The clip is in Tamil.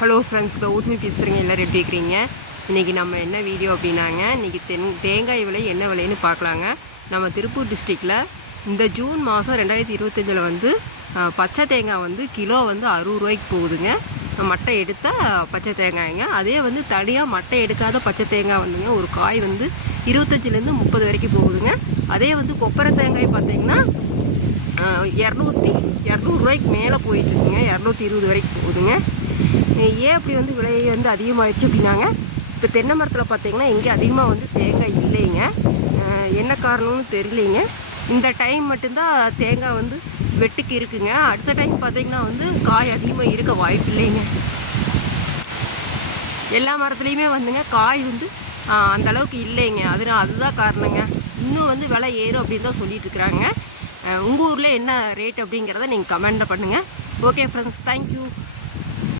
ஹலோ ஃப்ரெண்ட்ஸ் கௌதமி பேசுகிறீங்க எல்லோரும் எப்படி இருக்கிறீங்க? இன்றைக்கி நம்ம என்ன வீடியோ அப்படின்னாங்க இன்றைக்கி தென் தேங்காய் விலை என்ன விலைன்னு பார்க்கலாங்க. நம்ம திருப்பூர் டிஸ்ட்ரிக்டில் இந்த ஜூன் மாதம் ரெண்டாயிரத்தி இருபத்தஞ்சில் வந்து பச்சை தேங்காய் வந்து கிலோ வந்து அறுபது ரூபாய்க்கு போகுதுங்க. மட்டை எடுத்த பச்சை தேங்காய்ங்க. அதே வந்து தனியாக மட்டை எடுக்காத பச்சை தேங்காய் வந்துங்க ஒரு காய் வந்து இருபத்தஞ்சிலேருந்து முப்பது வரைக்கும் போகுதுங்க. அதே வந்து கொப்பரை தேங்காய் பார்த்தீங்கன்னா இரநூத்தி இரநூறுவாய்க்கு மேலே போயிட்டுருக்குங்க. இரநூத்தி இருபது வரைக்கும் போகுதுங்க. ஏன் அப்படி வந்து விலை வந்து அதிகமாகிடுச்சு அப்படின்னாங்க? இப்போ தென்னை மரத்தில் பார்த்தீங்கன்னா இங்கே அதிகமாக வந்து தேங்காய் இல்லைங்க. என்ன காரணம்னு தெரியலைங்க. இந்த டைம் மட்டும்தான் தேங்காய் வந்து வெட்டுக்கு இருக்குங்க. அடுத்த டைம் பார்த்திங்கன்னா வந்து காய் அதிகமாக இருக்க வாய்ப்பு இல்லைங்க. எல்லா மரத்துலேயுமே வந்துங்க காய் வந்து அந்தளவுக்கு இல்லைங்க. அது அதுதான் காரணங்க. இன்னும் வந்து விலை ஏறும் அப்படின்னு தான் சொல்லிட்டு இருக்கிறாங்க உங்கள் ஊரில் என்ன ரேட் அப்படிங்கிறத நீங்கள் கமெண்ட்டில் பண்ணுங்கள் ஓகே ஃப்ரெண்ட்ஸ் தேங்க்யூ